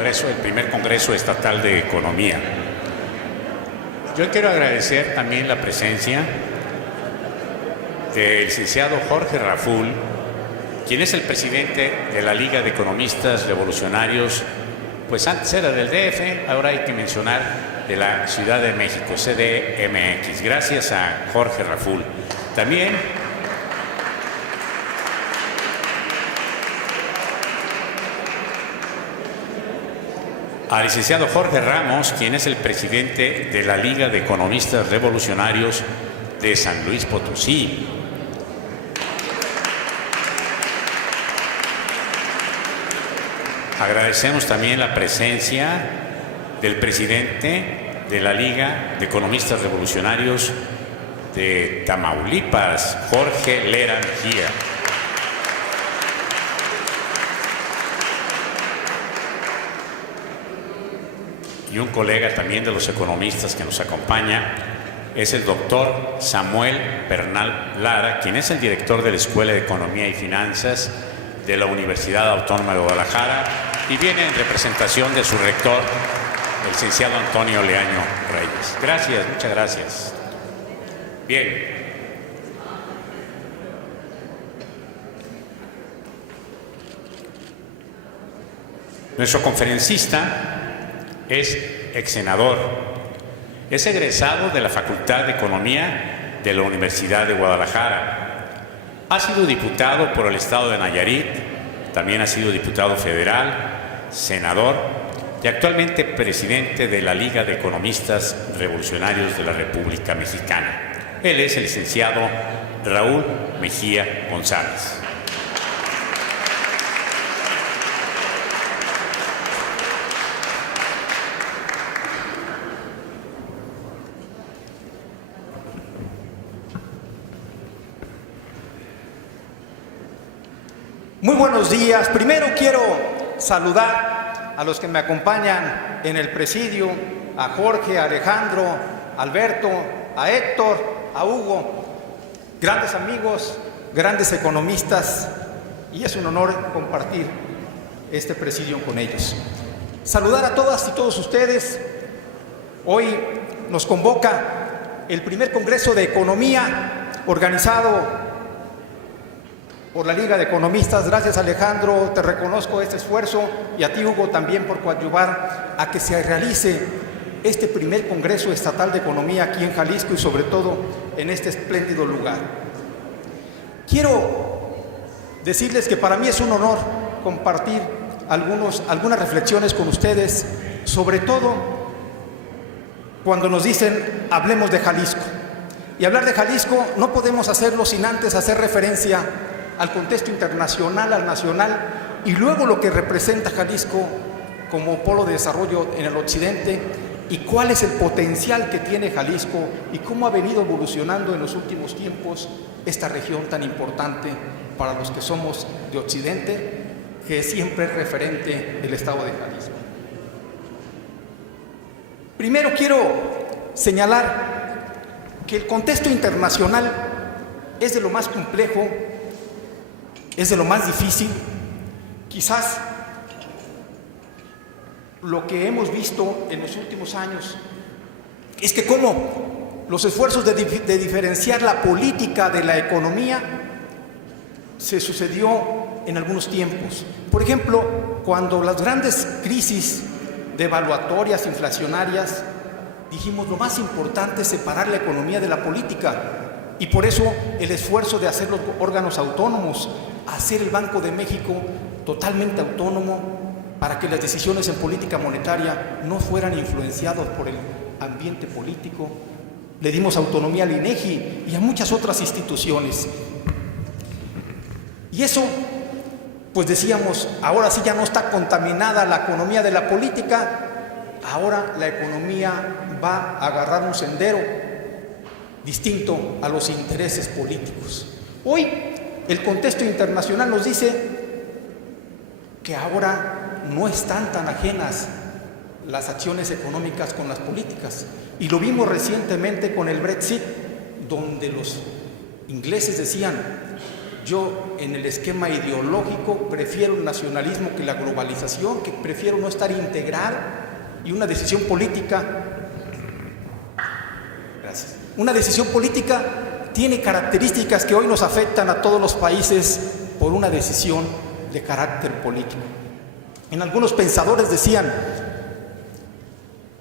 Congreso, el primer Congreso Estatal de Economía. Yo quiero agradecer también la presencia del licenciado Jorge Raful, quien es el presidente de la Liga de Economistas Revolucionarios, pues antes era del DF, ahora hay que mencionar de la Ciudad de México, CDMX. Gracias a Jorge Raful. También al licenciado Jorge Ramos, quien es el presidente de la Liga de Economistas Revolucionarios de San Luis Potosí. Agradecemos también la presencia del presidente de la Liga de Economistas Revolucionarios de Tamaulipas, Jorge Lera Mejía. Y un colega también de los economistas que nos acompaña es el doctor Samuel Bernal Lara, quien es el director de la Escuela de Economía y Finanzas de la Universidad Autónoma de Guadalajara y viene en representación de su rector, el licenciado Antonio Leaño Reyes. Gracias, muchas gracias. Bien. Nuestro conferencista es ex senador, es egresado de la Facultad de Economía de la Universidad de Guadalajara. Ha sido diputado por el estado de Nayarit, también ha sido diputado federal, senador y actualmente presidente de la Liga de Economistas Revolucionarios de la República Mexicana. Él es el licenciado Raúl Mejía González. Muy buenos días. Primero quiero saludar a los que me acompañan en el presidio, a Jorge, a Alejandro, a Alberto, a Héctor, a Hugo, grandes amigos, grandes economistas, y es un honor compartir este presidio con ellos. Saludar a todas y todos ustedes. Hoy nos convoca el primer Congreso de Economía organizado por la Liga de Economistas. Gracias, Alejandro, te reconozco este esfuerzo, y a ti, Hugo, también por coadyuvar a que se realice este primer Congreso Estatal de Economía aquí en Jalisco y sobre todo en este espléndido lugar. Quiero decirles que para mí es un honor compartir algunas reflexiones con ustedes, sobre todo cuando nos dicen hablemos de Jalisco. Y hablar de Jalisco no podemos hacerlo sin antes hacer referencia al contexto internacional, al nacional, y luego lo que representa Jalisco como polo de desarrollo en el occidente, y cuál es el potencial que tiene Jalisco y cómo ha venido evolucionando en los últimos tiempos esta región tan importante para los que somos de occidente, que siempre es referente del estado de Jalisco. Primero quiero señalar que el contexto internacional es de lo más complejo, es de lo más difícil. Quizás lo que hemos visto en los últimos años es que cómo los esfuerzos de diferenciar la política de la economía se sucedió en algunos tiempos. Por ejemplo, cuando las grandes crisis devaluatorias, inflacionarias, dijimos lo más importante es separar la economía de la política. Y por eso el esfuerzo de hacer los órganos autónomos, hacer el Banco de México totalmente autónomo para que las decisiones en política monetaria no fueran influenciadas por el ambiente político. Le dimos autonomía al INEGI y a muchas otras instituciones. Y eso, pues decíamos, ahora sí ya no está contaminada la economía de la política, ahora la economía va a agarrar un sendero distinto a los intereses políticos. Hoy el contexto internacional nos dice que ahora no están tan ajenas las acciones económicas con las políticas, y lo vimos recientemente con el Brexit, donde los ingleses decían Yo en el esquema ideológico prefiero el nacionalismo que la globalización, que prefiero no estar integrado, y una decisión política, gracias, una decisión política tiene características que hoy nos afectan a todos los países por una decisión de carácter político. En algunos pensadores decían,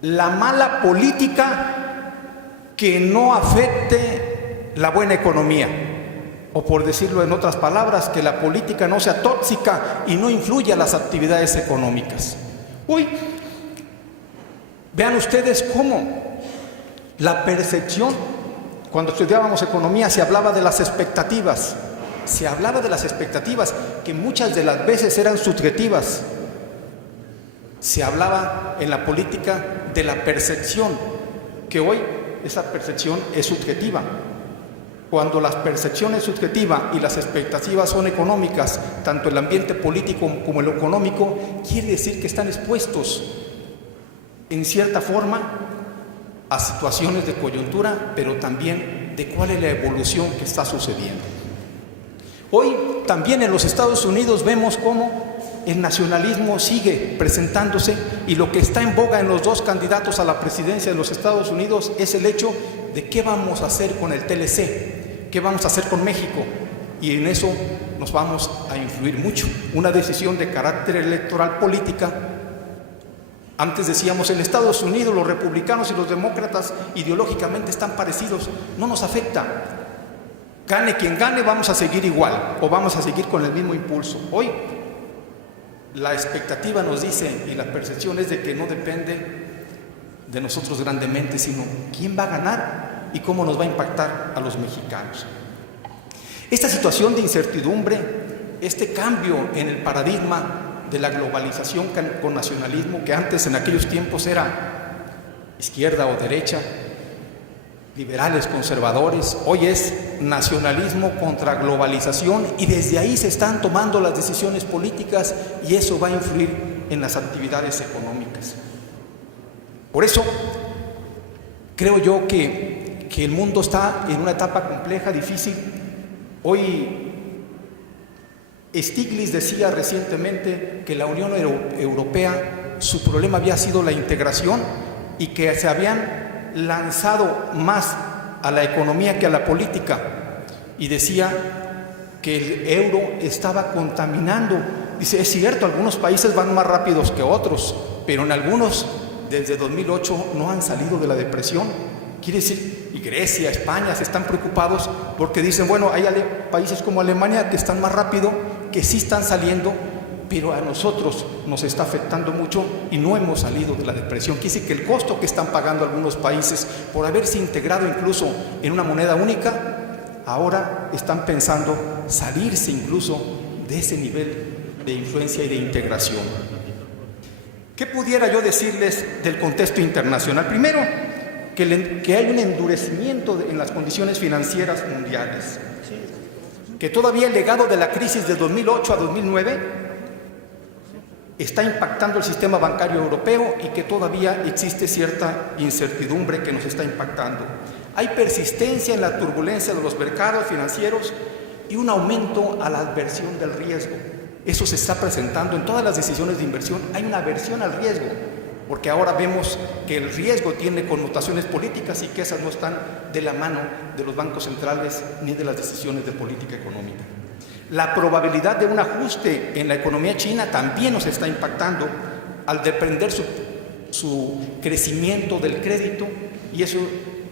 la mala política que no afecte la buena economía, o por decirlo en otras palabras, que la política no sea tóxica y no influya en las actividades económicas. Uy, vean ustedes cómo la percepción, cuando estudiábamos economía se hablaba de las expectativas, que muchas de las veces eran subjetivas. Se hablaba en la política de la percepción, que hoy esa percepción es subjetiva. Cuando la percepción es subjetiva y las expectativas son económicas, tanto el ambiente político como el económico, quiere decir que están expuestos en cierta forma a situaciones de coyuntura, pero también de cuál es la evolución que está sucediendo. Hoy también en los Estados Unidos vemos cómo el nacionalismo sigue presentándose, y lo que está en boga en los dos candidatos a la presidencia de los Estados Unidos es el hecho de qué vamos a hacer con el TLC, qué vamos a hacer con México, y en eso nos vamos a influir mucho. Una decisión de carácter electoral política. Antes decíamos, en Estados Unidos los republicanos y los demócratas ideológicamente están parecidos, no nos afecta. Gane quien gane, vamos a seguir igual, o vamos a seguir con el mismo impulso. Hoy la expectativa nos dice, y la percepción es de que no depende de nosotros grandemente, sino quién va a ganar y cómo nos va a impactar a los mexicanos. Esta situación de incertidumbre, este cambio en el paradigma de la globalización con nacionalismo, que antes en aquellos tiempos era izquierda o derecha, liberales, conservadores, hoy es nacionalismo contra globalización, y desde ahí se están tomando las decisiones políticas, y eso va a influir en las actividades económicas. Por eso creo yo que el mundo está en una etapa compleja, difícil. Hoy Stiglitz decía recientemente que la Unión Europea, su problema había sido la integración, y que se habían lanzado más a la economía que a la política, y decía que el euro estaba contaminando. Dice, es cierto, algunos países van más rápidos que otros, pero en algunos desde 2008 no han salido de la depresión. Quiere decir, y Grecia, España se están preocupados porque dicen, bueno, hay países como Alemania que están más rápido, que sí están saliendo, pero a nosotros nos está afectando mucho y no hemos salido de la depresión. Quiere decir que el costo que están pagando algunos países por haberse integrado incluso en una moneda única, ahora están pensando salirse incluso de ese nivel de influencia y de integración. ¿Qué pudiera yo decirles del contexto internacional? Primero, que hay un endurecimiento en las condiciones financieras mundiales, que todavía el legado de la crisis de 2008 a 2009 está impactando el sistema bancario europeo, y que todavía existe cierta incertidumbre que nos está impactando. Hay persistencia en la turbulencia de los mercados financieros y un aumento a la aversión del riesgo. Eso se está presentando en todas las decisiones de inversión. Hay una aversión al riesgo, porque ahora vemos que el riesgo tiene connotaciones políticas, y que esas no están de la mano de los bancos centrales ni de las decisiones de política económica. La probabilidad de un ajuste en la economía china también nos está impactando, al depender su crecimiento del crédito, y eso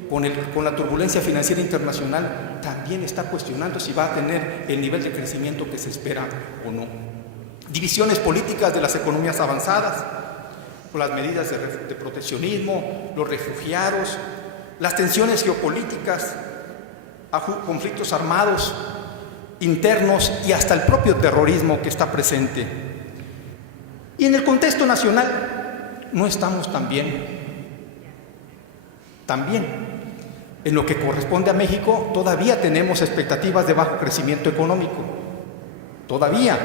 con la turbulencia financiera internacional también está cuestionando si va a tener el nivel de crecimiento que se espera o no. Divisiones políticas de las economías avanzadas, con las medidas de proteccionismo, los refugiados, las tensiones geopolíticas, conflictos armados internos y hasta el propio terrorismo que está presente. Y en el contexto nacional no estamos tan bien. También en lo que corresponde a México todavía tenemos expectativas de bajo crecimiento económico. Todavía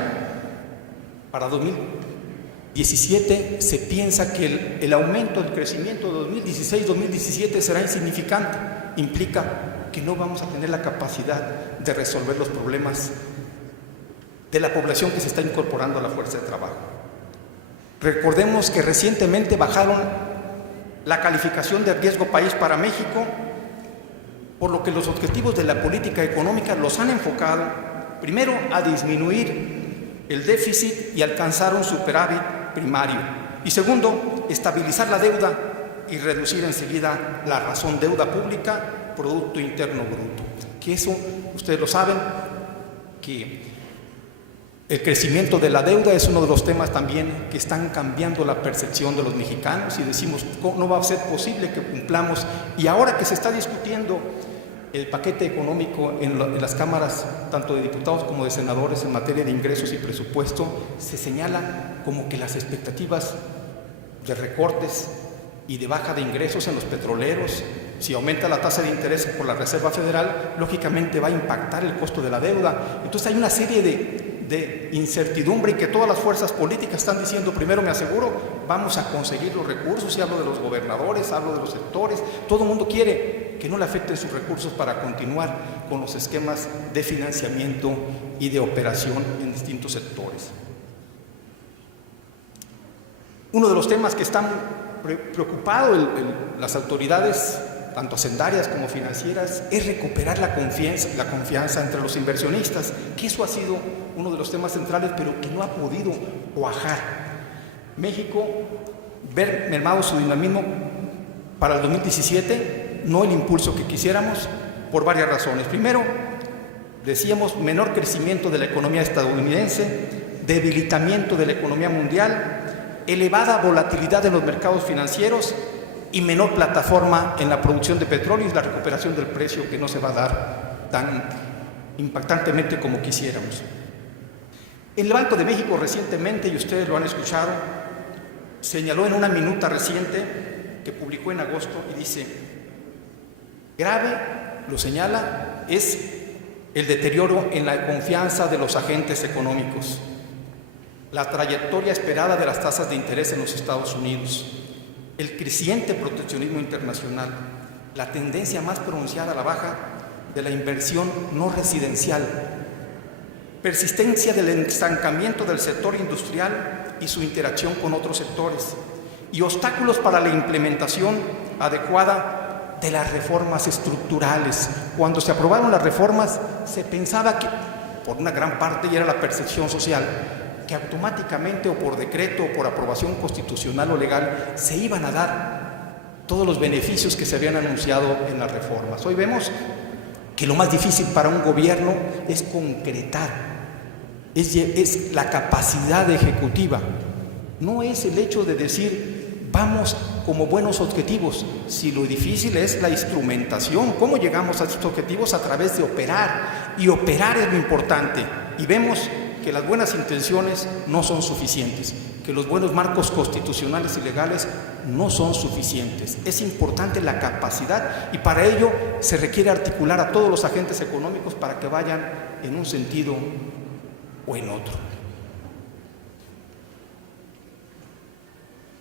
para 2017 se piensa que el aumento del crecimiento de 2016-2017 será insignificante. Implica que no vamos a tener la capacidad de resolver los problemas de la población que se está incorporando a la fuerza de trabajo. Recordemos que recientemente bajaron la calificación de riesgo país para México, por lo que los objetivos de la política económica los han enfocado, primero, a disminuir el déficit y alcanzar un superávit primario, y segundo, estabilizar la deuda y reducir enseguida la razón deuda pública, Producto Interno Bruto. Que eso, ustedes lo saben, que el crecimiento de la deuda es uno de los temas también que están cambiando la percepción de los mexicanos, y decimos, no va a ser posible que cumplamos. Y ahora que se está discutiendo el paquete económico en las cámaras, tanto de diputados como de senadores, en materia de ingresos y presupuesto, se señala como que las expectativas de recortes y de baja de ingresos en los petroleros, si aumenta la tasa de interés por la Reserva Federal, lógicamente va a impactar el costo de la deuda. Entonces hay una serie de incertidumbre, y que todas las fuerzas políticas están diciendo, primero me aseguro, vamos a conseguir los recursos, y hablo de los gobernadores, hablo de los sectores, todo el mundo quiere que no le afecten sus recursos para continuar con los esquemas de financiamiento y de operación en distintos sectores. Uno de los temas que están preocupados las autoridades, tanto hacendarias como financieras, es recuperar la confianza entre los inversionistas, que eso ha sido uno de los temas centrales, pero que no ha podido cuajar. México, ver mermado su dinamismo para el 2017, no el impulso que quisiéramos, por varias razones. Primero, decíamos, menor crecimiento de la economía estadounidense, debilitamiento de la economía mundial, elevada volatilidad en los mercados financieros y menor plataforma en la producción de petróleo, y la recuperación del precio que no se va a dar tan impactantemente como quisiéramos. El Banco de México recientemente, y ustedes lo han escuchado, señaló en una minuta reciente que publicó en agosto, y dice, grave, lo señala, es el deterioro en la confianza de los agentes económicos, la trayectoria esperada de las tasas de interés en los Estados Unidos, el creciente proteccionismo internacional, la tendencia más pronunciada a la baja de la inversión no residencial, persistencia del estancamiento del sector industrial y su interacción con otros sectores, y obstáculos para la implementación adecuada de las reformas estructurales. Cuando se aprobaron las reformas, se pensaba que, por una gran parte, y era la percepción social, que automáticamente, o por decreto, o por aprobación constitucional o legal, se iban a dar todos los beneficios que se habían anunciado en las reformas. Hoy vemos que lo más difícil para un gobierno es concretar, es la capacidad ejecutiva. No es el hecho de decir, vamos como buenos objetivos, si lo difícil es la instrumentación. ¿Cómo llegamos a estos objetivos? A través de operar, y operar es lo importante. Y vemos que las buenas intenciones no son suficientes, que los buenos marcos constitucionales y legales no son suficientes. Es importante la capacidad, y para ello se requiere articular a todos los agentes económicos para que vayan en un sentido o en otro.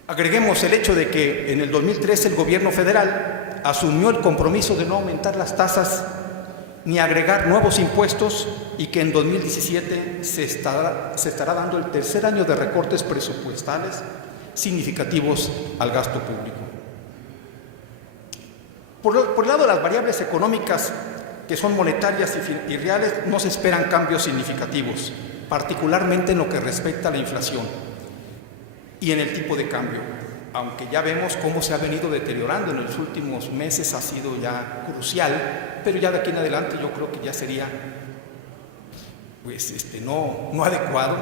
Agreguemos el hecho de que en el 2013 el gobierno federal asumió el compromiso de no aumentar las tasas ni agregar nuevos impuestos, y que en 2017 se estará dando el tercer año de recortes presupuestales significativos al gasto público. Por el lado de las variables económicas, que son monetarias y reales, no se esperan cambios significativos, particularmente en lo que respecta a la inflación y en el tipo de cambio, aunque ya vemos cómo se ha venido deteriorando en los últimos meses, ha sido ya crucial, pero ya de aquí en adelante yo creo que ya sería no adecuado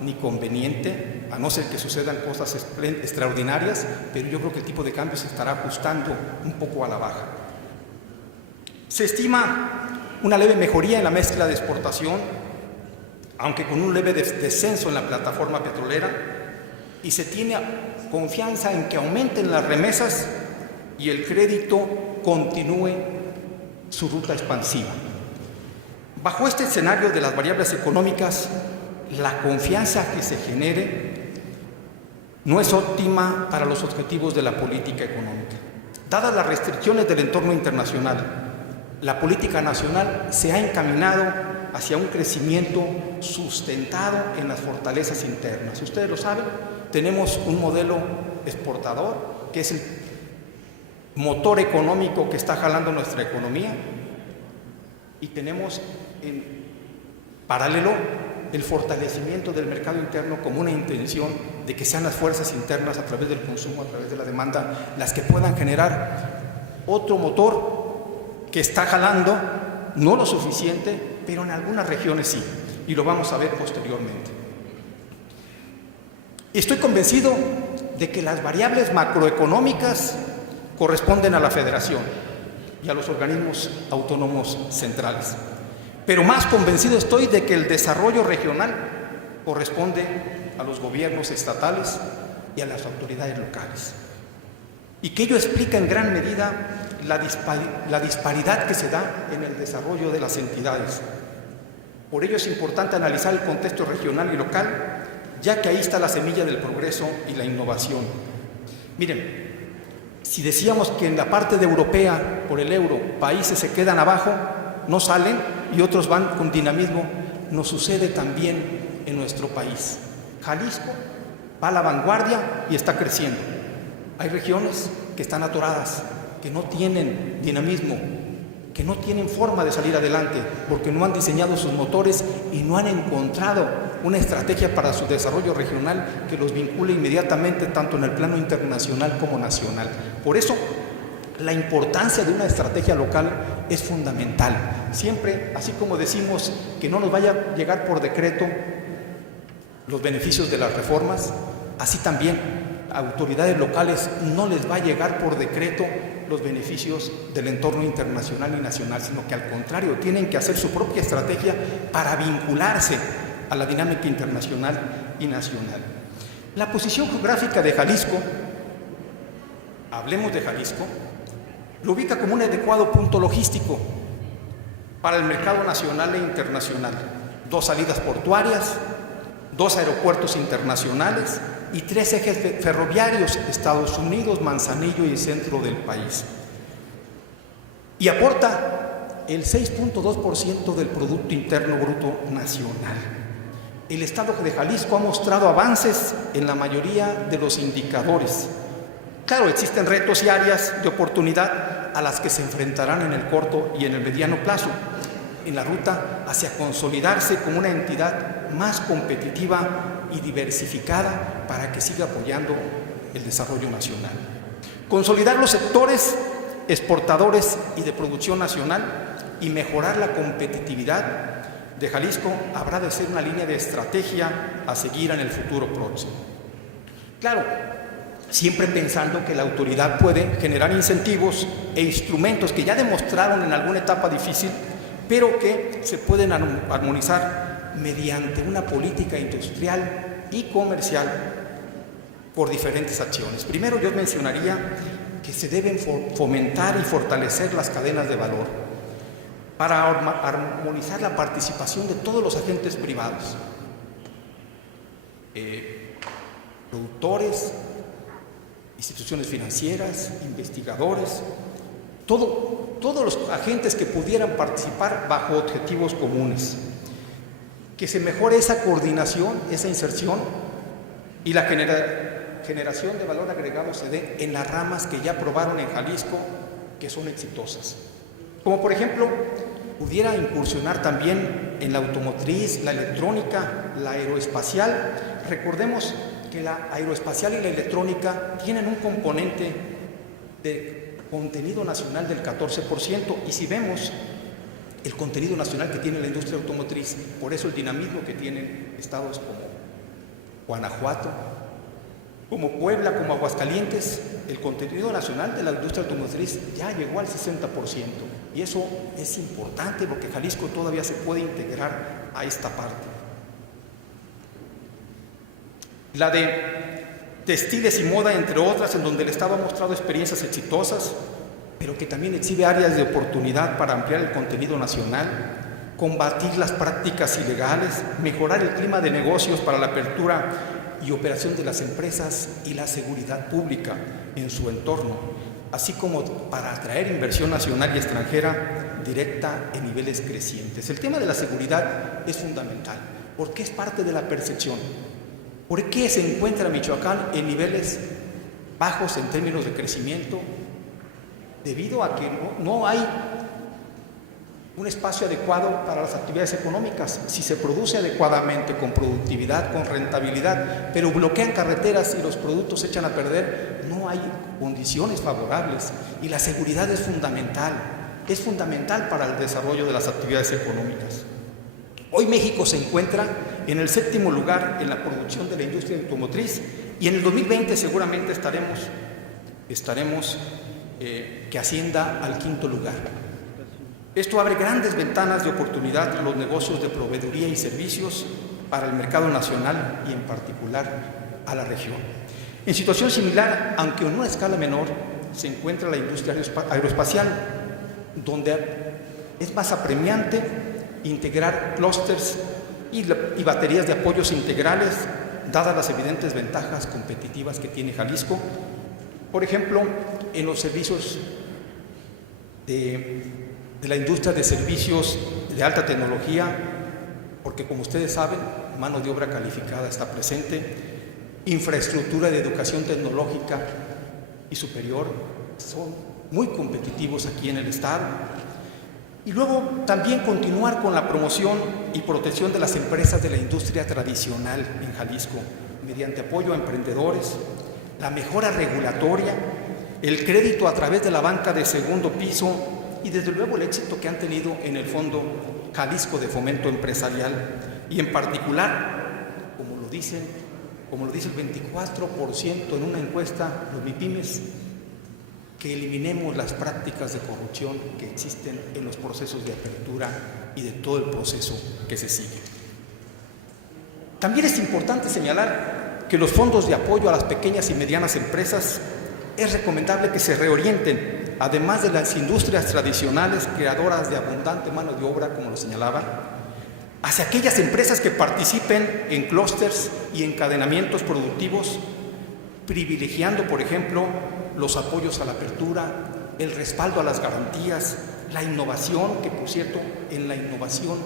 ni conveniente, a no ser que sucedan cosas extraordinarias, pero yo creo que el tipo de cambio se estará ajustando un poco a la baja. Se estima una leve mejoría en la mezcla de exportación, aunque con un leve descenso en la plataforma petrolera, y se tiene confianza en que aumenten las remesas y el crédito continúe su ruta expansiva. Bajo este escenario de las variables económicas, la confianza que se genere no es óptima para los objetivos de la política económica. Dadas las restricciones del entorno internacional, la política nacional se ha encaminado hacia un crecimiento sustentado en las fortalezas internas. Ustedes lo saben, tenemos un modelo exportador que es el motor económico que está jalando nuestra economía, y tenemos en paralelo el fortalecimiento del mercado interno como una intención de que sean las fuerzas internas a través del consumo, a través de la demanda, las que puedan generar otro motor que está jalando, no lo suficiente, pero en algunas regiones sí, y lo vamos a ver posteriormente. Estoy convencido de que las variables macroeconómicas corresponden a la Federación y a los organismos autónomos centrales. Pero más convencido estoy de que el desarrollo regional corresponde a los gobiernos estatales y a las autoridades locales. Y que ello explica en gran medida la disparidad que se da en el desarrollo de las entidades. Por ello es importante analizar el contexto regional y local, ya que ahí está la semilla del progreso y la innovación. Miren, si decíamos que en la parte de europea, por el euro, países se quedan abajo, no salen y otros van con dinamismo, nos sucede también en nuestro país. Jalisco va a la vanguardia y está creciendo. Hay regiones que están atoradas, que no tienen dinamismo, que no tienen forma de salir adelante porque no han diseñado sus motores y no han encontrado una estrategia para su desarrollo regional que los vincule inmediatamente tanto en el plano internacional como nacional. Por eso, la importancia de una estrategia local es fundamental. Siempre, así como decimos que no nos vaya a llegar por decreto los beneficios de las reformas, así también a autoridades locales no les va a llegar por decreto los beneficios del entorno internacional y nacional, sino que al contrario, tienen que hacer su propia estrategia para vincularse a la dinámica internacional y nacional. La posición geográfica de Jalisco, hablemos de Jalisco, lo ubica como un adecuado punto logístico para el mercado nacional e internacional. 2 salidas portuarias, 2 aeropuertos internacionales y 3 ejes ferroviarios, Estados Unidos, Manzanillo y el centro del país. Y aporta el 6.2% del Producto Interno Bruto Nacional. El Estado de Jalisco ha mostrado avances en la mayoría de los indicadores. Claro, existen retos y áreas de oportunidad a las que se enfrentarán en el corto y en el mediano plazo, en la ruta hacia consolidarse como una entidad más competitiva y diversificada para que siga apoyando el desarrollo nacional. Consolidar los sectores exportadores y de producción nacional y mejorar la competitividad de Jalisco habrá de ser una línea de estrategia a seguir en el futuro próximo. Claro, siempre pensando que la autoridad puede generar incentivos e instrumentos que ya demostraron en alguna etapa difícil, pero que se pueden armonizar mediante una política industrial y comercial por diferentes acciones. Primero, yo mencionaría que se deben fomentar y fortalecer las cadenas de valor para armonizar la participación de todos los agentes privados, productores, instituciones financieras, investigadores, todos los agentes que pudieran participar bajo objetivos comunes. Que se mejore esa coordinación, esa inserción y la generación de valor agregado se dé en las ramas que ya probaron en Jalisco que son exitosas. Como por ejemplo, pudiera incursionar también en la automotriz, la electrónica, la aeroespacial. Recordemos que la aeroespacial y la electrónica tienen un componente de contenido nacional del 14%, y si vemos el contenido nacional que tiene la industria automotriz, por eso el dinamismo que tienen estados como Guanajuato, como Puebla, como Aguascalientes, el contenido nacional de la industria automotriz ya llegó al 60%, y eso es importante porque Jalisco todavía se puede integrar a esta parte. La de textiles y moda, entre otras, en donde el Estado ha mostrado experiencias exitosas, pero que también exhibe áreas de oportunidad para ampliar el contenido nacional, combatir las prácticas ilegales, mejorar el clima de negocios para la apertura y operación de las empresas y la seguridad pública en su entorno, así como para atraer inversión nacional y extranjera directa en niveles crecientes. El tema de la seguridad es fundamental, porque es parte de la percepción. ¿Por qué se encuentra Michoacán en niveles bajos en términos de crecimiento? Debido a que no hay un espacio adecuado para las actividades económicas. Si se produce adecuadamente, con productividad, con rentabilidad, pero bloquean carreteras y los productos se echan a perder, no hay condiciones favorables. Y la seguridad es fundamental para el desarrollo de las actividades económicas. Hoy México se encuentra en el 7º lugar en la producción de la industria automotriz, y en el 2020 seguramente estaremos que ascienda al 5º lugar. Esto abre grandes ventanas de oportunidad a los negocios de proveeduría y servicios para el mercado nacional y en particular a la región. En situación similar, aunque en una escala menor, se encuentra la industria aeroespacial, donde es más apremiante integrar clústeres y baterías de apoyos integrales, dadas las evidentes ventajas competitivas que tiene Jalisco, por ejemplo, en los servicios de la industria de servicios de alta tecnología, porque como ustedes saben, mano de obra calificada está presente, infraestructura de educación tecnológica y superior, son muy competitivos aquí en el estado. Y luego también continuar con la promoción y protección de las empresas de la industria tradicional en Jalisco, mediante apoyo a emprendedores, la mejora regulatoria, el crédito a través de la banca de segundo piso y desde luego el éxito que han tenido en el Fondo Jalisco de Fomento Empresarial, y en particular, como lo dice el 24% en una encuesta, los MIPYMES, que eliminemos las prácticas de corrupción que existen en los procesos de apertura y de todo el proceso que se sigue. También es importante señalar que los fondos de apoyo a las pequeñas y medianas empresas es recomendable que se reorienten, además de las industrias tradicionales creadoras de abundante mano de obra, como lo señalaba, hacia aquellas empresas que participen en clústeres y encadenamientos productivos, privilegiando, por ejemplo, los apoyos a la apertura, el respaldo a las garantías, la innovación, que por cierto, en la innovación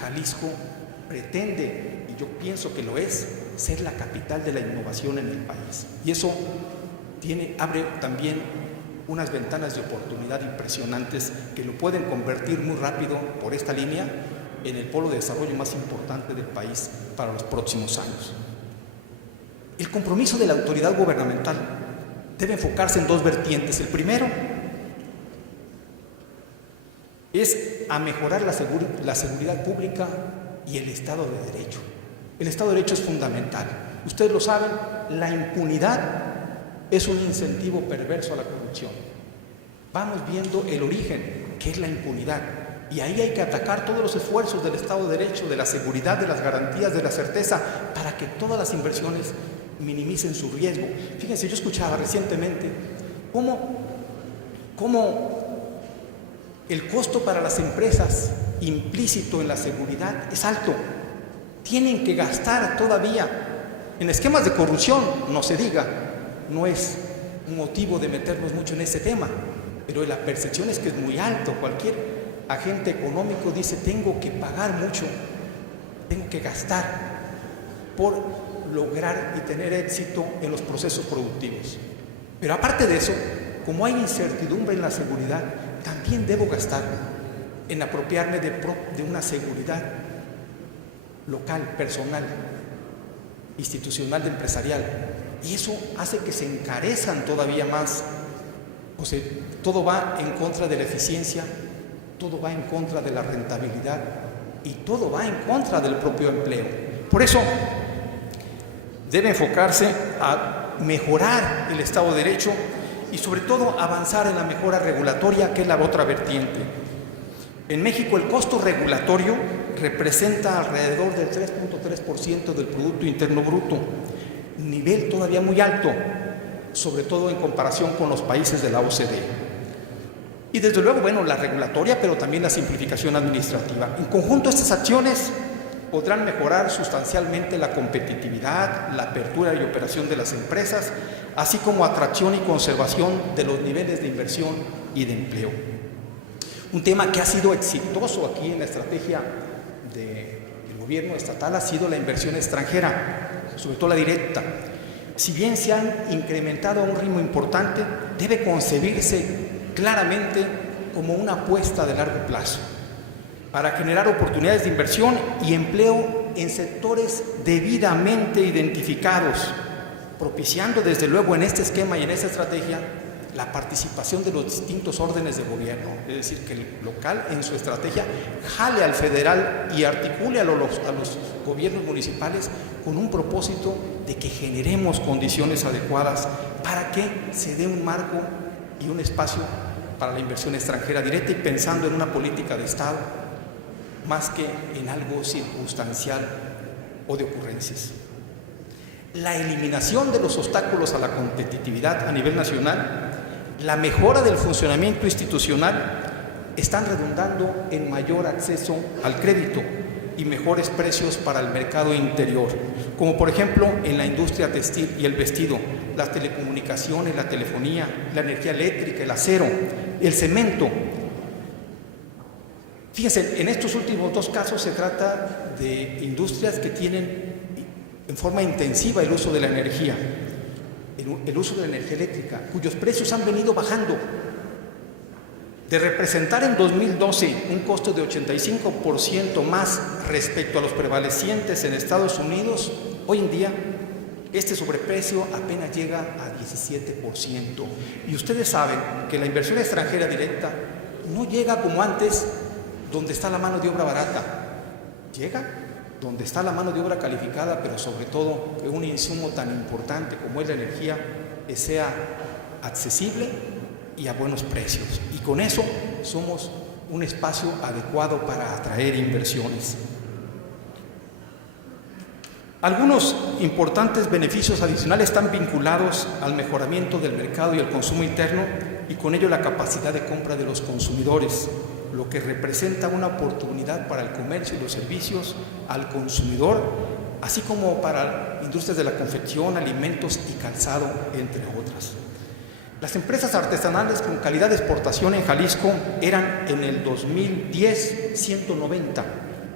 Jalisco pretende, y yo pienso que lo es, ser la capital de la innovación en el país. Y eso abre también unas ventanas de oportunidad impresionantes que lo pueden convertir muy rápido por esta línea en el polo de desarrollo más importante del país para los próximos años. El compromiso de la autoridad gubernamental debe enfocarse en dos vertientes. El primero es a mejorar la seguridad pública y el Estado de Derecho. El Estado de Derecho es fundamental. Ustedes lo saben, la impunidad es un incentivo perverso a la corrupción. Vamos viendo el origen, que es la impunidad, y ahí hay que atacar todos los esfuerzos del Estado de Derecho, de la seguridad, de las garantías, de la certeza, para que todas las inversiones minimicen su riesgo. Fíjense, yo escuchaba recientemente cómo el costo para las empresas implícito en la seguridad es alto. Tienen que gastar todavía en esquemas de corrupción, no se diga. No es un motivo de meternos mucho en ese tema, pero la percepción es que es muy alto. Cualquier agente económico dice: tengo que pagar mucho, tengo que gastar por lograr y tener éxito en los procesos productivos. Pero aparte de eso, como hay incertidumbre en la seguridad, también debo gastar en apropiarme de una seguridad local, personal, institucional, empresarial. Y eso hace que se encarezcan todavía más. O sea, todo va en contra de la eficiencia, todo va en contra de la rentabilidad y todo va en contra del propio empleo. Por eso debe enfocarse a mejorar el Estado de Derecho y sobre todo avanzar en la mejora regulatoria, que es la otra vertiente. En México el costo regulatorio representa alrededor del 3.3% del Producto Interno Bruto, nivel todavía muy alto, sobre todo en comparación con los países de la OCDE. Y desde luego, la regulatoria, pero también la simplificación administrativa. En conjunto, estas acciones podrán mejorar sustancialmente la competitividad, la apertura y operación de las empresas, así como atracción y conservación de los niveles de inversión y de empleo. Un tema que ha sido exitoso aquí en la estrategia del gobierno estatal ha sido la inversión extranjera, sobre todo la directa. Si bien se han incrementado a un ritmo importante, debe concebirse claramente como una apuesta de largo plazo para generar oportunidades de inversión y empleo en sectores debidamente identificados, propiciando desde luego en este esquema y en esta estrategia la participación de los distintos órdenes de gobierno, es decir, que el local en su estrategia jale al federal y articule a los gobiernos municipales con un propósito de que generemos condiciones adecuadas para que se dé un marco y un espacio para la inversión extranjera directa y pensando en una política de Estado más que en algo circunstancial o de ocurrencias. La eliminación de los obstáculos a la competitividad a nivel nacional, la mejora del funcionamiento institucional están redundando en mayor acceso al crédito y mejores precios para el mercado interior, como por ejemplo en la industria textil y el vestido, las telecomunicaciones, la telefonía, la energía eléctrica, el acero, el cemento. Fíjense, en estos últimos dos casos se trata de industrias que tienen en forma intensiva el uso de la energía, el uso de la energía eléctrica, cuyos precios han venido bajando. De representar en 2012 un costo de 85% más respecto a los prevalecientes en Estados Unidos, hoy en día este sobreprecio apenas llega a 17%. Y ustedes saben que la inversión extranjera directa no llega como antes, donde está la mano de obra barata. Llega donde está la mano de obra calificada, pero sobre todo que un insumo tan importante como es la energía sea accesible y a buenos precios. Y con eso somos un espacio adecuado para atraer inversiones. Algunos importantes beneficios adicionales están vinculados al mejoramiento del mercado y el consumo interno y con ello la capacidad de compra de los consumidores, lo que representa una oportunidad para el comercio y los servicios al consumidor, así como para industrias de la confección, alimentos y calzado, entre otras. Las empresas artesanales con calidad de exportación en Jalisco eran en el 2010 190,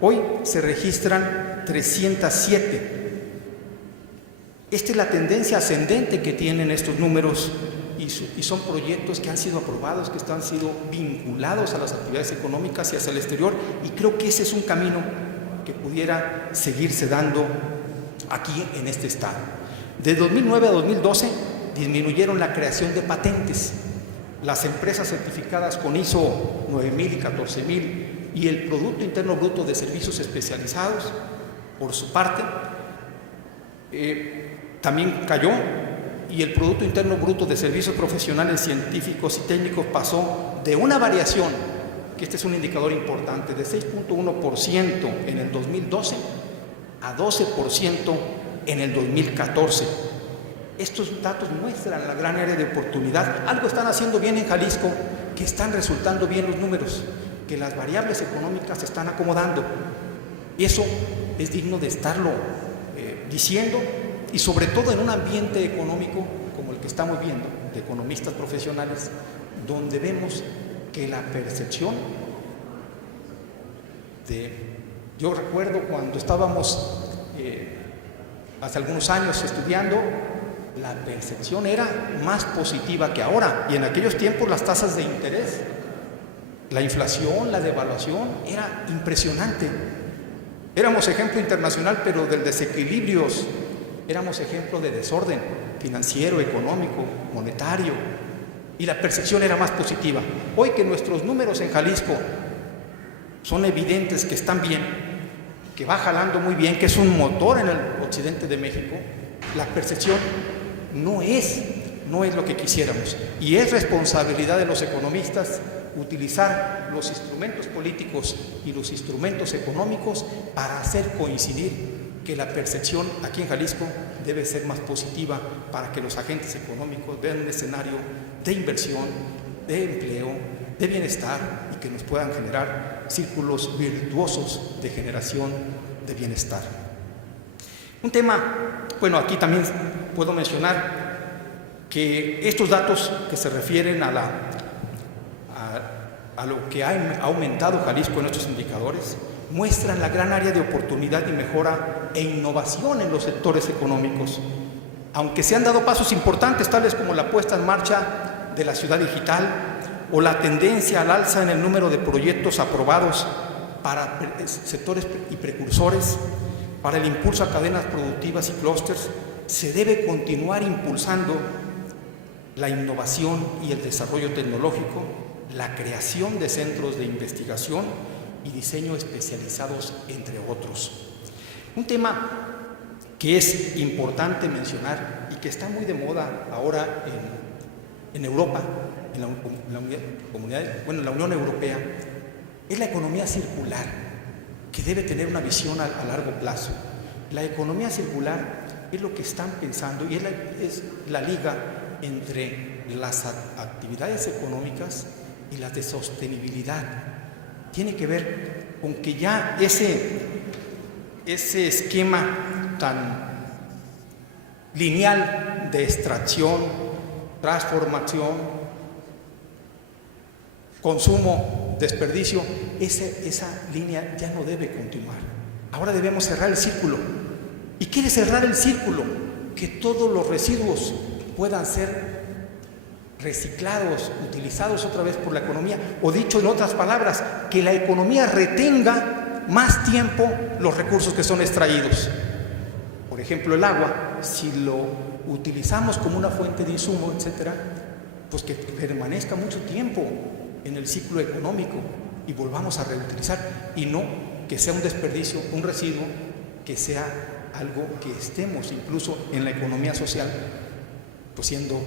hoy se registran 307. Esta es la tendencia ascendente que tienen estos números y son proyectos que han sido aprobados, que han sido vinculados a las actividades económicas y hacia el exterior, y creo que ese es un camino que pudiera seguirse dando aquí en este estado. De 2009 a 2012 disminuyeron la creación de patentes. Las empresas certificadas con ISO 9000 y 14000 y el Producto Interno Bruto de servicios especializados, por su parte, también cayó, y el Producto Interno Bruto de servicios profesionales, científicos y técnicos pasó de una variación, que este es un indicador importante, de 6.1% en el 2012 a 12% en el 2014. Estos datos muestran la gran área de oportunidad. Algo están haciendo bien en Jalisco, que están resultando bien los números, que las variables económicas se están acomodando. Y eso es digno de estarlo diciendo, y sobre todo en un ambiente económico como el que estamos viendo, de economistas profesionales, donde vemos que la percepción yo recuerdo cuando estábamos hace algunos años estudiando, la percepción era más positiva que ahora, y en aquellos tiempos las tasas de interés, la inflación, la devaluación era impresionante. Éramos ejemplo internacional, pero del desequilibrios, éramos ejemplo de desorden financiero, económico, monetario, y la percepción era más positiva. Hoy que nuestros números en Jalisco son evidentes que están bien, que va jalando muy bien, que es un motor en el occidente de México, la percepción no es lo que quisiéramos, y es responsabilidad de los economistas utilizar los instrumentos políticos y los instrumentos económicos para hacer coincidir que la percepción aquí en Jalisco debe ser más positiva para que los agentes económicos vean un escenario de inversión, de empleo, de bienestar, y que nos puedan generar círculos virtuosos de generación de bienestar. Un tema, bueno, aquí también puedo mencionar que estos datos que se refieren a lo que ha aumentado Jalisco en estos indicadores muestran la gran área de oportunidad y mejora e innovación en los sectores económicos. Aunque se han dado pasos importantes, tales como la puesta en marcha de la ciudad digital o la tendencia al alza en el número de proyectos aprobados para sectores y precursores, para el impulso a cadenas productivas y clústeres, se debe continuar impulsando la innovación y el desarrollo tecnológico, la creación de centros de investigación y diseño especializados, entre otros. Un tema que es importante mencionar y que está muy de moda ahora en Europa, en la Unión Europea, es la economía circular, que debe tener una visión a largo plazo. La economía circular es lo que están pensando y es la liga entre las actividades económicas y las de sostenibilidad. Tiene que ver con que ya ese esquema tan lineal de extracción, transformación, consumo, desperdicio, esa línea ya no debe continuar. Ahora debemos cerrar el círculo. ¿Y quiere cerrar el círculo? Que todos los residuos puedan ser reciclados, utilizados otra vez por la economía, o dicho en otras palabras, que la economía retenga más tiempo los recursos que son extraídos. Por ejemplo, el agua, si lo utilizamos como una fuente de insumo, etcétera, pues que permanezca mucho tiempo en el ciclo económico y volvamos a reutilizar, y no que sea un desperdicio, un residuo, que sea algo que estemos incluso en la economía social pues siendo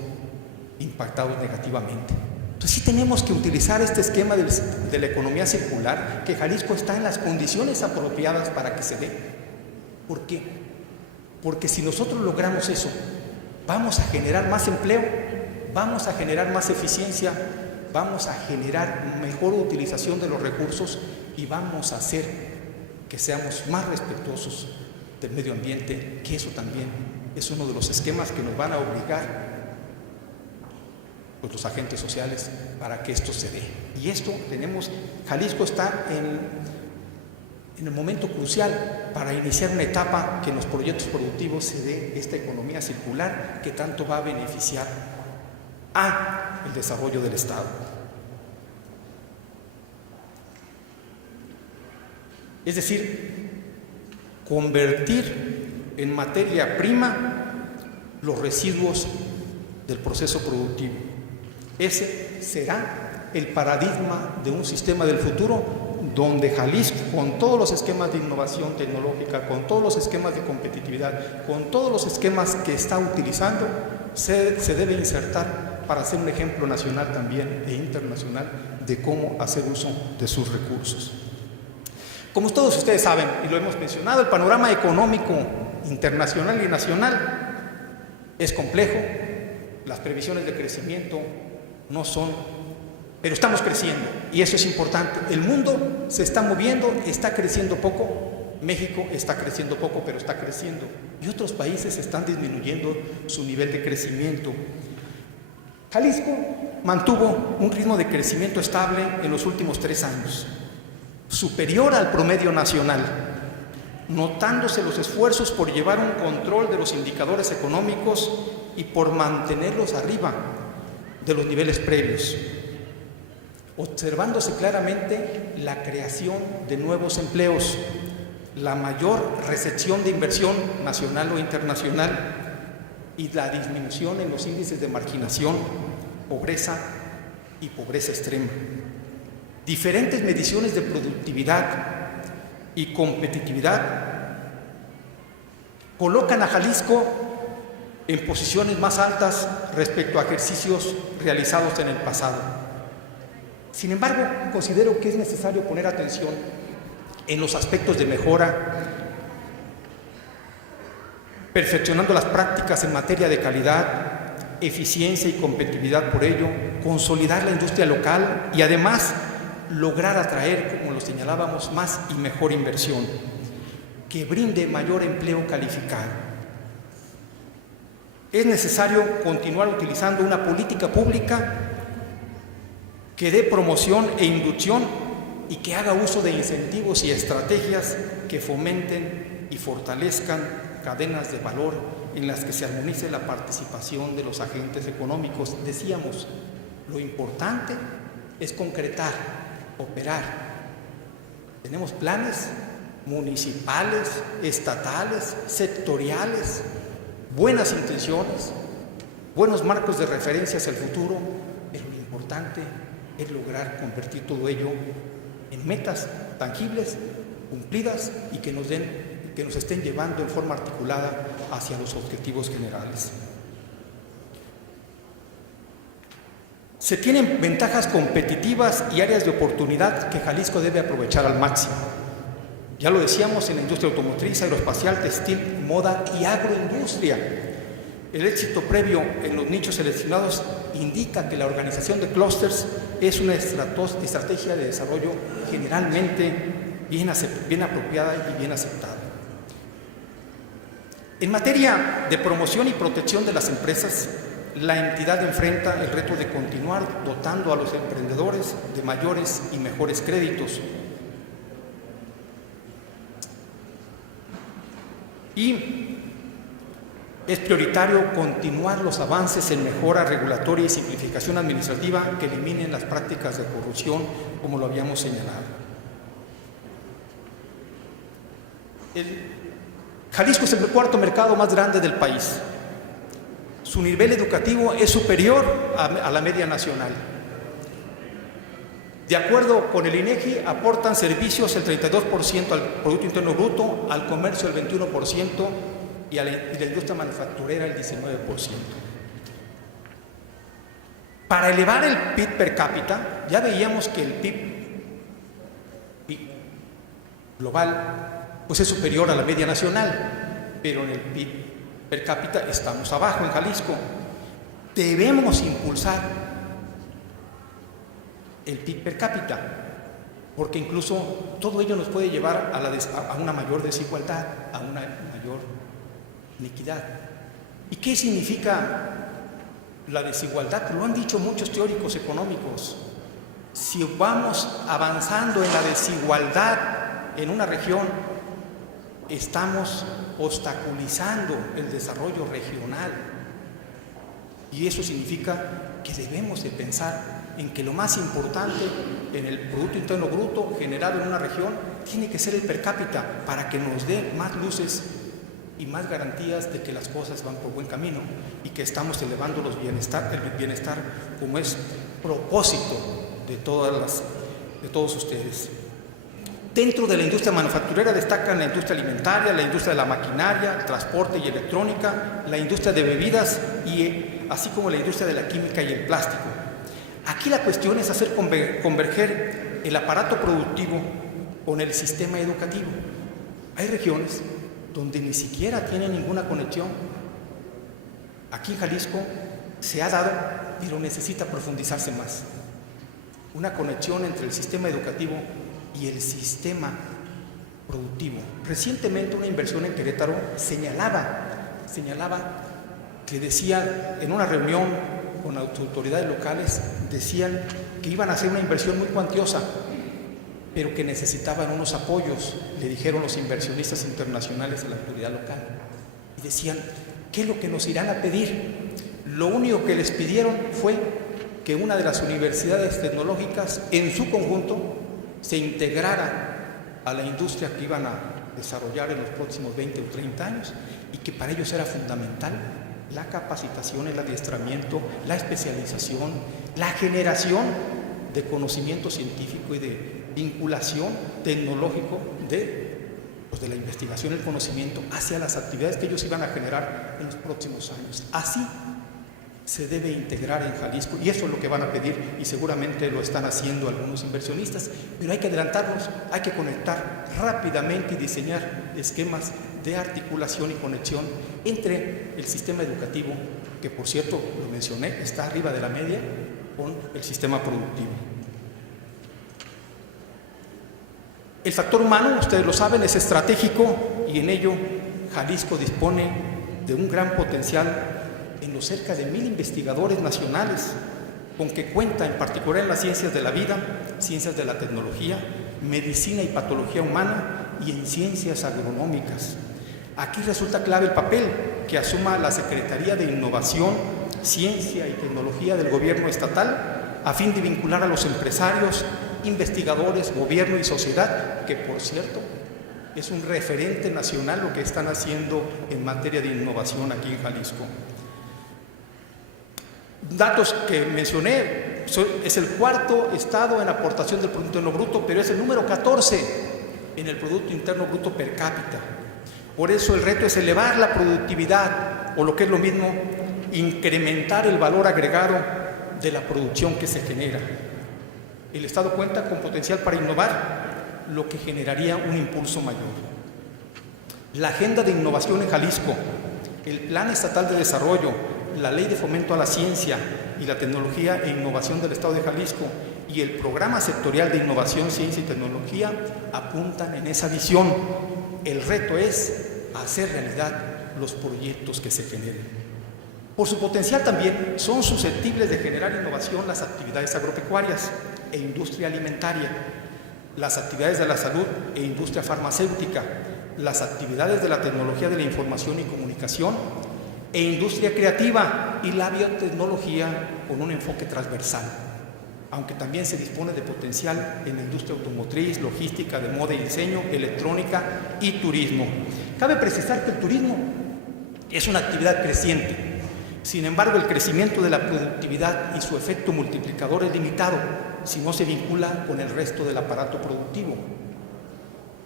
impactados negativamente. Entonces sí tenemos que utilizar este esquema de la economía circular, que Jalisco está en las condiciones apropiadas para que se dé. ¿Por qué? Porque si nosotros logramos eso, vamos a generar más empleo, vamos a generar más eficiencia, vamos a generar mejor utilización de los recursos y vamos a hacer que seamos más respetuosos del medio ambiente, que eso también es uno de los esquemas que nos van a obligar pues, los agentes sociales para que esto se dé. Y esto Jalisco está en el momento crucial para iniciar una etapa que en los proyectos productivos se dé esta economía circular que tanto va a beneficiar al desarrollo del Estado. Es decir, convertir en materia prima los residuos del proceso productivo. Ese será el paradigma de un sistema del futuro donde Jalisco, con todos los esquemas de innovación tecnológica, con todos los esquemas de competitividad, con todos los esquemas que está utilizando, se debe insertar para ser un ejemplo nacional también e internacional de cómo hacer uso de sus recursos. Como todos ustedes saben, y lo hemos mencionado, el panorama económico internacional y nacional es complejo, las previsiones de crecimiento no son, pero estamos creciendo y eso es importante. El mundo se está moviendo, está creciendo poco, México está creciendo poco, pero está creciendo, y otros países están disminuyendo su nivel de crecimiento. Jalisco mantuvo un ritmo de crecimiento estable en los últimos 3 años, superior al promedio nacional, notándose los esfuerzos por llevar un control de los indicadores económicos y por mantenerlos arriba de los niveles previos, observándose claramente la creación de nuevos empleos, la mayor recepción de inversión nacional o internacional y la disminución en los índices de marginación, pobreza y pobreza extrema. Diferentes mediciones de productividad y competitividad colocan a Jalisco en posiciones más altas respecto a ejercicios realizados en el pasado. Sin embargo, considero que es necesario poner atención en los aspectos de mejora, perfeccionando las prácticas en materia de calidad, eficiencia y competitividad, por ello, consolidar la industria local y además lograr atraer, como lo señalábamos, más y mejor inversión. que brinde mayor empleo calificado. Es necesario continuar utilizando una política pública que dé promoción e inducción y que haga uso de incentivos y estrategias que fomenten y fortalezcan cadenas de valor en las que se armonice la participación de los agentes económicos. Decíamos, lo importante es concretar, operar. Tenemos planes municipales, estatales, sectoriales, buenas intenciones, buenos marcos de referencia hacia el futuro, pero lo importante es lograr convertir todo ello en metas tangibles, cumplidas y que nos estén llevando en forma articulada hacia los objetivos generales. Se tienen ventajas competitivas y áreas de oportunidad que Jalisco debe aprovechar al máximo. Ya lo decíamos en la industria automotriz, aeroespacial, textil, moda y agroindustria. El éxito previo en los nichos seleccionados indica que la organización de clústeres es una estrategia de desarrollo generalmente bien apropiada y bien aceptada. En materia de promoción y protección de las empresas, la entidad enfrenta el reto de continuar dotando a los emprendedores de mayores y mejores créditos. Y es prioritario continuar los avances en mejora regulatoria y simplificación administrativa que eliminen las prácticas de corrupción, como lo habíamos señalado. Jalisco es el cuarto mercado más grande del país. Su nivel educativo es superior a la media nacional. De acuerdo con el INEGI, aportan servicios el 32% al Producto Interno Bruto, al comercio el 21% y a la industria manufacturera el 19%. Para elevar el PIB per cápita, ya veíamos que el PIB global pues es superior a la media nacional, pero en el PIB per cápita estamos abajo en Jalisco. Debemos impulsar el PIB per cápita, porque incluso todo ello nos puede llevar a una mayor desigualdad, a una mayor inequidad. ¿Y qué significa la desigualdad? Lo han dicho muchos teóricos económicos. Si vamos avanzando en la desigualdad en una región, estamos obstaculizando el desarrollo regional. Y eso significa que debemos de pensar en que lo más importante en el Producto Interno Bruto generado en una región tiene que ser el per cápita, para que nos dé más luces y más garantías de que las cosas van por buen camino y que estamos elevando el bienestar como es propósito de todos ustedes. Dentro de la industria manufacturera destacan la industria alimentaria, la industria de la maquinaria, transporte y electrónica, la industria de bebidas y así como la industria de la química y el plástico. Aquí la cuestión es hacer converger el aparato productivo con el sistema educativo. Hay regiones donde ni siquiera tienen ninguna conexión. Aquí en Jalisco se ha dado, pero necesita profundizarse más. Una conexión entre el sistema educativo y el sistema productivo. Recientemente una inversión en Querétaro señalaba que decía en una reunión con las autoridades locales, decían que iban a hacer una inversión muy cuantiosa, pero que necesitaban unos apoyos, le dijeron los inversionistas internacionales a la autoridad local. Y decían, ¿qué es lo que nos irán a pedir? Lo único que les pidieron fue que una de las universidades tecnológicas en su conjunto se integrara a la industria que iban a desarrollar en los próximos 20 o 30 años y que para ellos era fundamental la capacitación, el adiestramiento, la especialización, la generación de conocimiento científico y de vinculación tecnológico de la investigación y el conocimiento hacia las actividades que ellos iban a generar en los próximos años. Así se debe integrar en Jalisco y eso es lo que van a pedir y seguramente lo están haciendo algunos inversionistas, pero hay que adelantarnos, hay que conectar rápidamente y diseñar esquemas de articulación y conexión entre el sistema educativo, que por cierto, lo mencioné, está arriba de la media, con el sistema productivo. El factor humano, ustedes lo saben, es estratégico y en ello Jalisco dispone de un gran potencial en los cerca de 1000 investigadores nacionales, con que cuenta en particular en las ciencias de la vida, ciencias de la tecnología, medicina y patología humana y en ciencias agronómicas. Aquí resulta clave el papel que asuma la Secretaría de Innovación, Ciencia y Tecnología del Gobierno estatal a fin de vincular a los empresarios, investigadores, gobierno y sociedad, que por cierto es un referente nacional lo que están haciendo en materia de innovación aquí en Jalisco. Datos que mencioné, es el cuarto estado en aportación del Producto Interno Bruto, pero es el número 14 en el Producto Interno Bruto per cápita. Por eso el reto es elevar la productividad, o lo que es lo mismo, incrementar el valor agregado de la producción que se genera. El Estado cuenta con potencial para innovar, lo que generaría un impulso mayor. La Agenda de Innovación en Jalisco, el Plan Estatal de Desarrollo, la Ley de Fomento a la Ciencia y la Tecnología e Innovación del Estado de Jalisco y el Programa Sectorial de Innovación, Ciencia y Tecnología apuntan en esa visión. El reto es hacer realidad los proyectos que se generen. Por su potencial también son susceptibles de generar innovación las actividades agropecuarias e industria alimentaria, las actividades de la salud e industria farmacéutica, las actividades de la tecnología de la información y comunicación e industria creativa y la biotecnología con un enfoque transversal, aunque también se dispone de potencial en la industria automotriz, logística, de moda y diseño, electrónica y turismo. Cabe precisar que el turismo es una actividad creciente. Sin embargo, el crecimiento de la productividad y su efecto multiplicador es limitado si no se vincula con el resto del aparato productivo.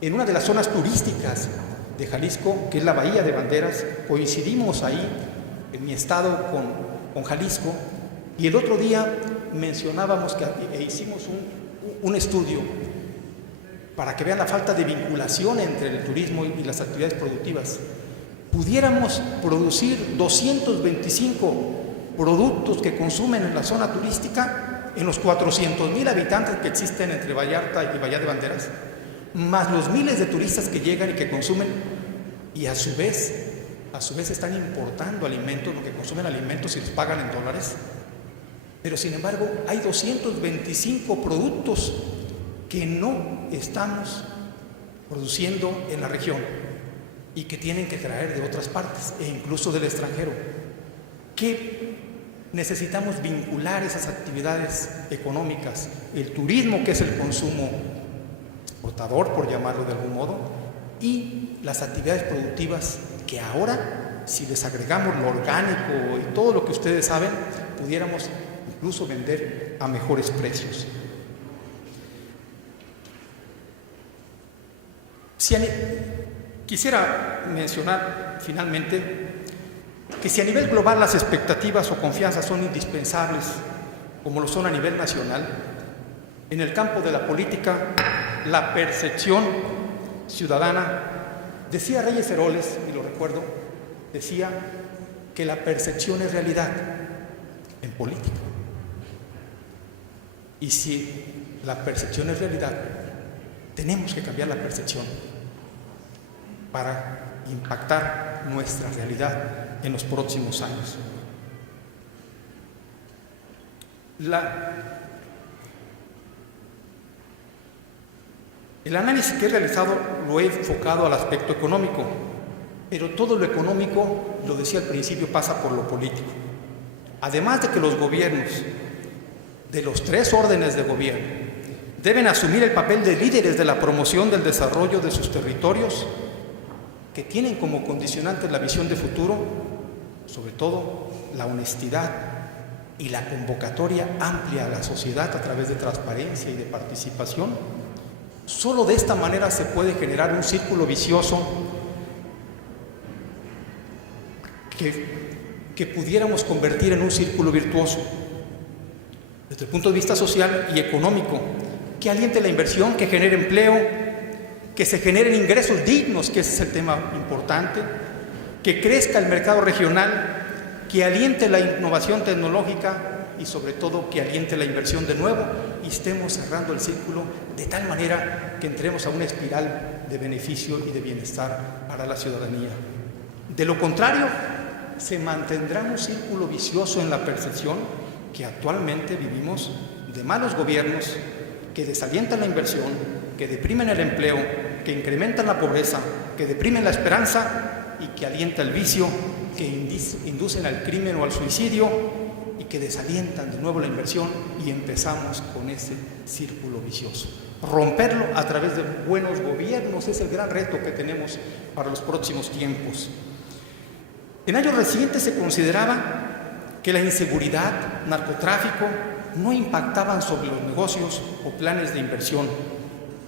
En una de las zonas turísticas de Jalisco, que es la Bahía de Banderas, coincidimos ahí, en mi estado, con Jalisco, y el otro día mencionábamos e hicimos un estudio para que vean la falta de vinculación entre el turismo y las actividades productivas. Pudiéramos producir 225 productos que consumen en la zona turística en los 400,000 habitantes que existen entre Vallarta y Bahía de Banderas, más los miles de turistas que llegan y que consumen, y a su vez están importando alimentos, lo que consumen alimentos y les pagan en dólares. Pero sin embargo hay 225 productos que no estamos produciendo en la región y que tienen que traer de otras partes e incluso del extranjero. ¿Qué necesitamos vincular esas actividades económicas? El turismo, que es el consumo exportador, por llamarlo de algún modo, y las actividades productivas que ahora, si les agregamos lo orgánico y todo lo que ustedes saben, pudiéramos incluso vender a mejores precios. Quisiera mencionar finalmente que si a nivel global las expectativas o confianzas son indispensables, como lo son a nivel nacional, en el campo de la política, la percepción ciudadana, decía Reyes Heroles, y lo recuerdo, decía que la percepción es realidad en política. Y si la percepción es realidad, tenemos que cambiar la percepción para impactar nuestra realidad en los próximos años. El análisis que he realizado lo he enfocado al aspecto económico, pero todo lo económico, lo decía al principio, pasa por lo político. Además de que los gobiernos de los 3 órdenes de gobierno deben asumir el papel de líderes de la promoción del desarrollo de sus territorios, que tienen como condicionante la visión de futuro, sobre todo la honestidad y la convocatoria amplia a la sociedad a través de transparencia y de participación. Solo de esta manera se puede generar un círculo vicioso que pudiéramos convertir en un círculo virtuoso desde el punto de vista social y económico, que aliente la inversión, que genere empleo, que se generen ingresos dignos, que ese es el tema importante, que crezca el mercado regional, que aliente la innovación tecnológica y sobre todo que aliente la inversión de nuevo y estemos cerrando el círculo de tal manera que entremos a una espiral de beneficio y de bienestar para la ciudadanía. De lo contrario, se mantendrá un círculo vicioso en la percepción que actualmente vivimos de malos gobiernos que desalientan la inversión, que deprimen el empleo, que incrementan la pobreza, que deprimen la esperanza y que alienta el vicio, que inducen al crimen o al suicidio y que desalientan de nuevo la inversión y empezamos con ese círculo vicioso. Romperlo a través de buenos gobiernos es el gran reto que tenemos para los próximos tiempos. En años recientes se consideraba que la inseguridad, narcotráfico, no impactaban sobre los negocios o planes de inversión.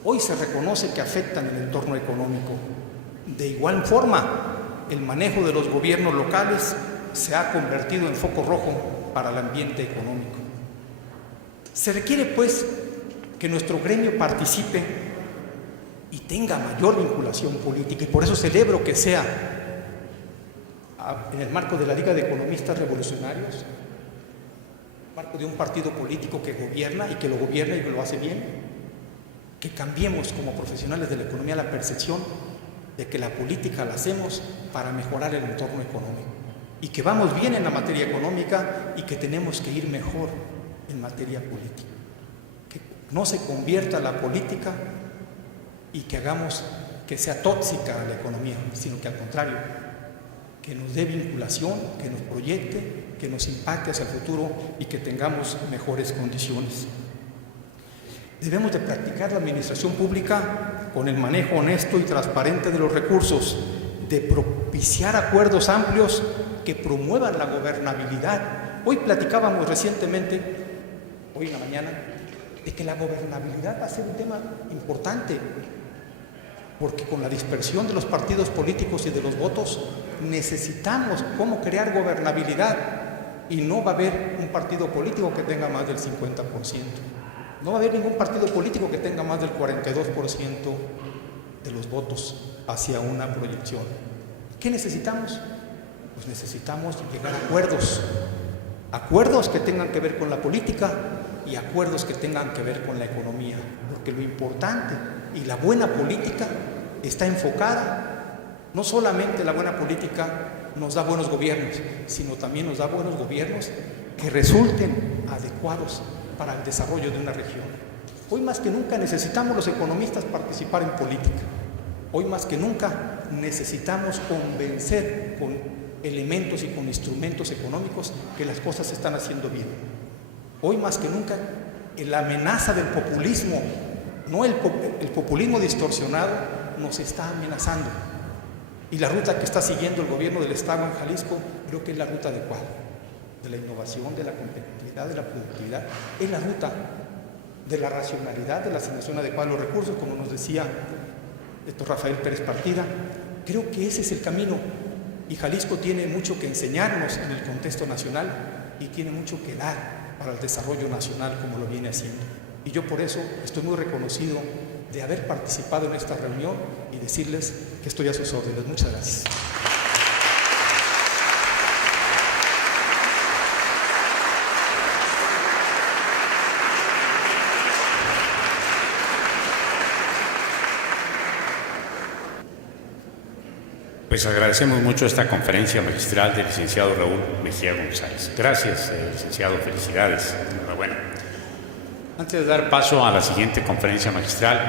Hoy se reconoce que afectan el entorno económico. De igual forma, el manejo de los gobiernos locales se ha convertido en foco rojo para el ambiente económico. Se requiere, pues, que nuestro gremio participe y tenga mayor vinculación política, y por eso celebro que sea en el marco de la Liga de Economistas Revolucionarios, marco de un partido político que gobierna y que lo gobierna y que lo hace bien, que cambiemos como profesionales de la economía la percepción de que la política la hacemos para mejorar el entorno económico y que vamos bien en la materia económica y que tenemos que ir mejor en materia política. Que no se convierta la política y que hagamos que sea tóxica la economía, sino que al contrario, que nos dé vinculación, que nos proyecte, que nos impacte hacia el futuro y que tengamos mejores condiciones. Debemos de practicar la administración pública con el manejo honesto y transparente de los recursos, de propiciar acuerdos amplios que promuevan la gobernabilidad. Hoy platicábamos recientemente, hoy en la mañana, de que la gobernabilidad va a ser un tema importante, porque con la dispersión de los partidos políticos y de los votos necesitamos cómo crear gobernabilidad y no va a haber un partido político que tenga más del 50%. No va a haber ningún partido político que tenga más del 42% de los votos hacia una proyección. ¿Qué necesitamos? Pues necesitamos llegar a acuerdos que tengan que ver con la política y acuerdos que tengan que ver con la economía, porque lo importante y la buena política está enfocada, no solamente la buena política nos da buenos gobiernos, sino también nos da buenos gobiernos que resulten adecuados para el desarrollo de una región. Hoy más que nunca necesitamos los economistas participar en política. Hoy más que nunca necesitamos convencer con elementos y con instrumentos económicos que las cosas se están haciendo bien. Hoy más que nunca la amenaza del populismo, no el populismo distorsionado, nos está amenazando. Y la ruta que está siguiendo el gobierno del Estado en Jalisco creo que es la ruta adecuada, de la innovación, de la competitividad, de la productividad, es la ruta de la racionalidad, de la asignación adecuada de los recursos, como nos decía Rafael Pérez Partida. Creo que ese es el camino y Jalisco tiene mucho que enseñarnos en el contexto nacional y tiene mucho que dar para el desarrollo nacional como lo viene haciendo. Y yo por eso estoy muy reconocido de haber participado en esta reunión y decirles que estoy a sus órdenes. Muchas gracias. Pues agradecemos mucho esta conferencia magistral del licenciado Raúl Mejía González. Gracias, licenciado. Felicidades. Enhorabuena. Antes de dar paso a la siguiente conferencia magistral,